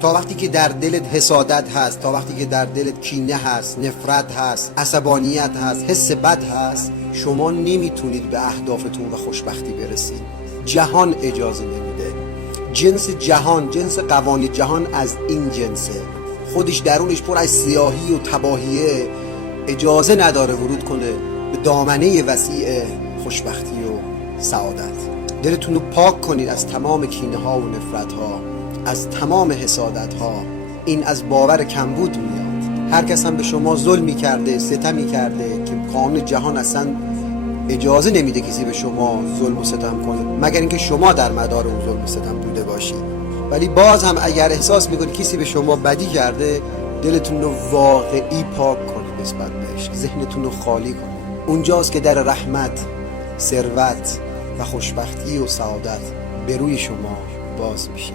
تا وقتی که در دلت حسادت هست، تا وقتی که در دلت کینه هست، نفرت هست، عصبانیت هست، حس بد هست، شما نمیتونید به اهدافتون و خوشبختی برسید. جهان اجازه نمیده. جنس جهان، جنس قوانین جهان از این جنسه، خودش درونش پر از سیاهی و تباهیه، اجازه نداره ورود کنه به دامنه وسیع خوشبختی و سعادت. دلتون رو پاک کنید از تمام کینه ها و نفرت ها، از تمام حسادت ها. این از باور کمبود میاد. هر کس هم به شما ظلمی کرده، ستمی کرده که قانون جهان اصلا اجازه نمیده کسی به شما ظلم و ستم کنه، مگر اینکه شما در مدار اون ظلم و ستم بوده باشید. ولی باز هم اگر احساس میکنید کسی به شما بدی کرده، دلتون رو واقعی پاک کنید نسبت بهش، ذهنتون رو خالی کنید. اونجاست که در رحمت، ثروت و خوشبختی و سعادت به روی شما باز میشه.